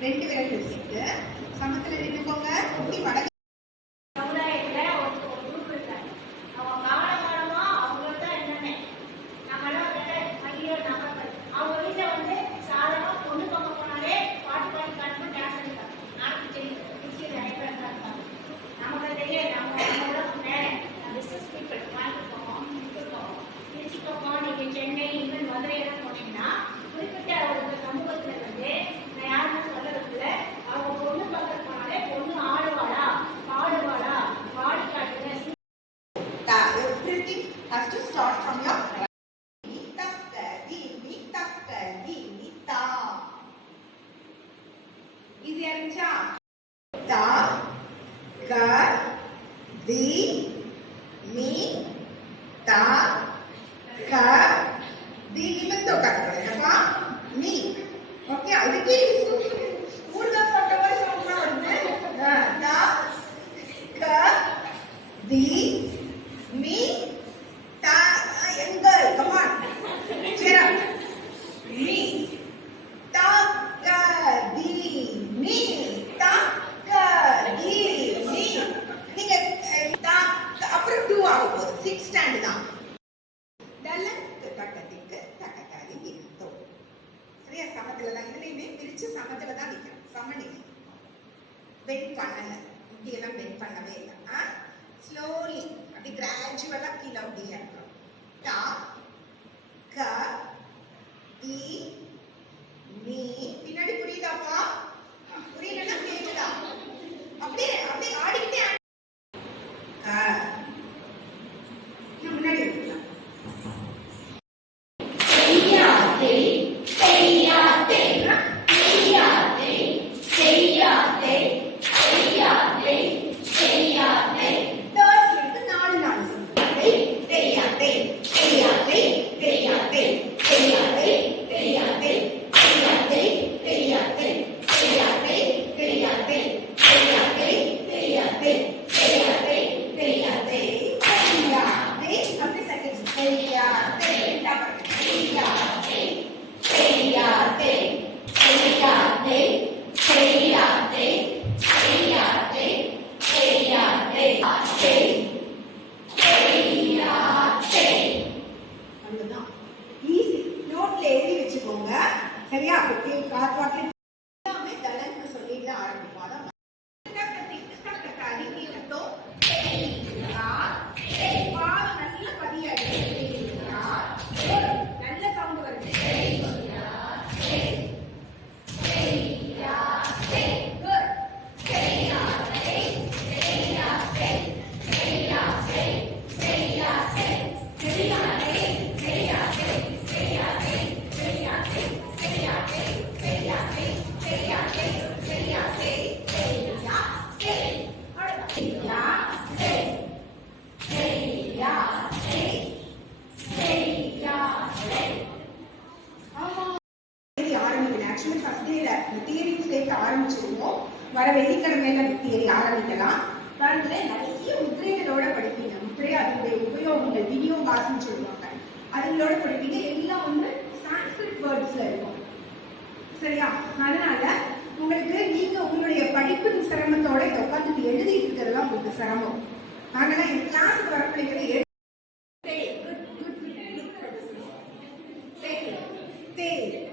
2 விரல் வச்சுட்டு சமத்துல நின்னுக்கோங்க. குட்டி வடக்கு சென்னை இன்னும் மதுரை எல்லாம் போனீங்கன்னா குறிப்பிட்ட ஒரு சமூகத்துல வந்து நான் யாருன்னு சொல்றதுக்குள்ள அவங்க பொண்ணு பார்க்க போனாலே பொண்ணு ஆடுவாளா பாடுவாளா பாடி காட்டுங்க. Everything has to start from your easy இருந்துச்சா? த க தி மி த க தி நிமித்தோ கரெக்ட்டா மீ ஓகே அதுக்கு ஸ்கூல் தான் சொல்ற மாதிரி சொல்றா வந்து த க தி மீ த எங்க கம் ஆன் சேரா மீ த க தி மீ த க தி மீ நீங்க த அப்புறம் 2 ஆக போகுது 6 ஸ்டாண்ட் தான் சரியா? சமத்துல தான் இதுலயுமே பிரிச்சு சமத்துல தான் நிற்கிறோம். சமநிலை பெண்ட் பண்ணல, இப்படியெல்லாம் பெண்ட் பண்ணவே இல்லை. ஸ்லோலி அப்படி கிராஜுவலா கீழே அப்படியே இருக்கிறோம். டா க தி மீ பின்னாடி புரியுதாப்பா? புரியலன்னா கேக்குதா? அப்படியே அப்படியே ஆடிக்கிட்டே முன்னாடி இருக்கலாம். சரியா? காத்து எல்லாமே தலன்னு சொல்லிட்டு ஆரம்பிப்போம். அதான் நல்ல பதியாது, நல்ல சவுண்ட் வருது. ஆரம்பிச்சிருவோம். வர வெள்ளிக்கிழமையில தியரி ஆரம்பிக்கலாம். பாருங்களே, நிறைய முத்திரைகளோட படிப்பீங்க. முத்திரை அதனுடைய உபயோகங்கள் வீடியோ கிளாஸ்ன்னு சொல்லுவாங்க, அதுங்களோட படிப்பீங்க. எல்லாம் வந்து சான்ஸ்கிரிட் வேர்ட்ஸ்ல இருக்கும். சரியா? அதனால உங்களுக்கு நீங்க உங்களுடைய படிப்பின் சிரமத்தோட உட்காந்துட்டு எழுதிட்டு இருக்கிறதுலாம் உங்களுக்கு சிரமம். அதனால என் கிளாஸுக்கு வர பிள்ளைகளை Stay.